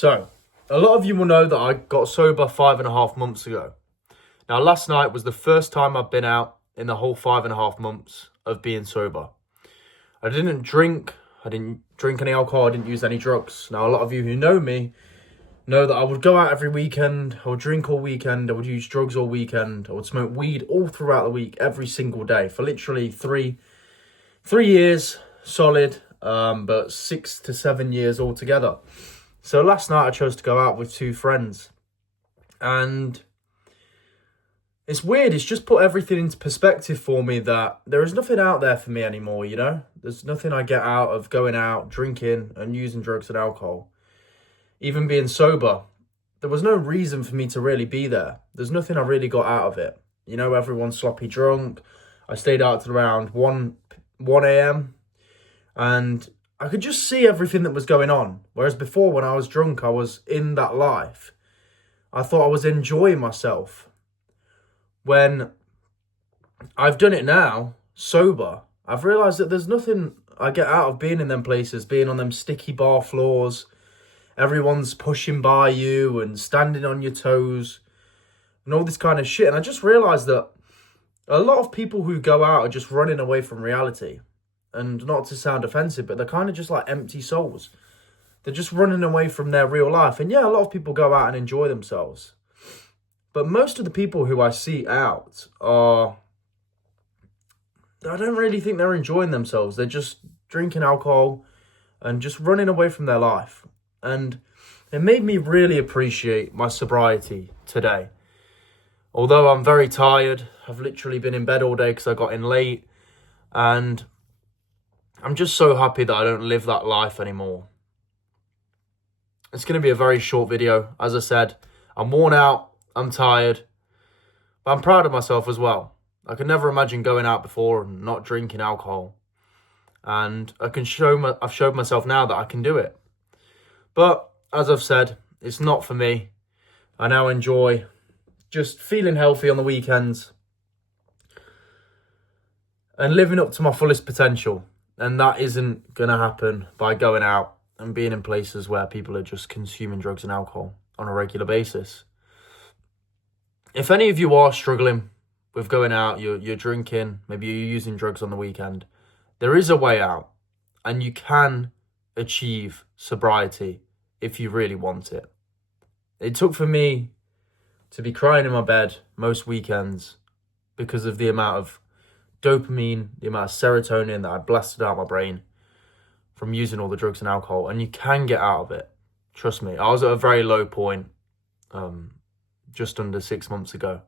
So, a lot of you will know that I got sober 5.5 months ago. Now, last night was the first time I've been out in the whole 5.5 months of being sober. I didn't drink any alcohol, I didn't use any drugs. Now, a lot of you who know me know that I would go out every weekend, I would drink all weekend, I would use drugs all weekend, I would smoke weed all throughout the week, every single day, for literally three years solid, but 6 to 7 years altogether. So last night I chose to go out with two friends, and it's weird, it's just put everything into perspective for me that there is nothing out there for me anymore, you know? There's nothing I get out of going out, drinking and using drugs and alcohol. Even being sober, there was no reason for me to really be there. There's nothing I really got out of it. You know, everyone's sloppy drunk. I stayed out till around 1 a.m. and I could just see everything that was going on. Whereas before, when I was drunk, I was in that life. I thought I was enjoying myself. When I've done it now, sober, I've realised that there's nothing I get out of being in them places, being on them sticky bar floors. Everyone's pushing by you and standing on your toes and all this kind of shit. And I just realised that a lot of people who go out are just running away from reality. And not to sound offensive, but they're kind of just like empty souls. They're just running away from their real life. And yeah, a lot of people go out and enjoy themselves. But most of the people who I see out I don't really think they're enjoying themselves. They're just drinking alcohol and just running away from their life. And it made me really appreciate my sobriety today. Although I'm very tired, I've literally been in bed all day because I got in late. And I'm just so happy that I don't live that life anymore. It's going to be a very short video. As I said, I'm worn out, I'm tired, but I'm proud of myself as well. I could never imagine going out before and not drinking alcohol. And I've showed myself now that I can do it. But as I've said, it's not for me. I now enjoy just feeling healthy on the weekends and living up to my fullest potential. And that isn't going to happen by going out and being in places where people are just consuming drugs and alcohol on a regular basis. If any of you are struggling with going out, you're drinking, maybe you're using drugs on the weekend, there is a way out, and you can achieve sobriety if you really want it. It took for me to be crying in my bed most weekends because of the amount of dopamine, the amount of serotonin that I blasted out my brain from using all the drugs and alcohol, and you can get out of it. Trust me, I was at a very low point just under 6 months ago.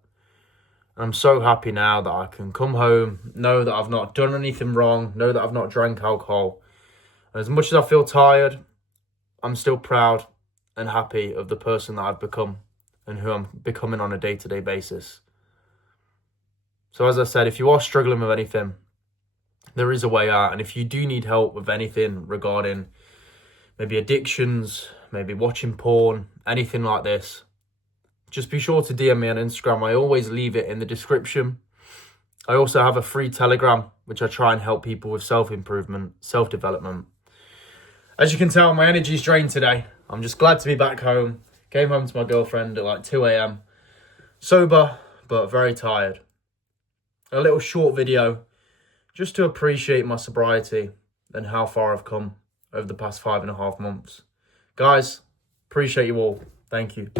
And I'm so happy now that I can come home, know that I've not done anything wrong, know that I've not drank alcohol. And as much as I feel tired, I'm still proud and happy of the person that I've become and who I'm becoming on a day-to-day basis. So as I said, if you are struggling with anything, there is a way out. And if you do need help with anything regarding maybe addictions, maybe watching porn, anything like this, just be sure to DM me on Instagram. I always leave it in the description. I also have a free Telegram, which I try and help people with self-improvement, self-development. As you can tell, my energy's drained today. I'm just glad to be back home. Came home to my girlfriend at like 2 a.m. Sober, but very tired. A little short video just to appreciate my sobriety and how far I've come over the past 5.5 months. Guys, appreciate you all. Thank you.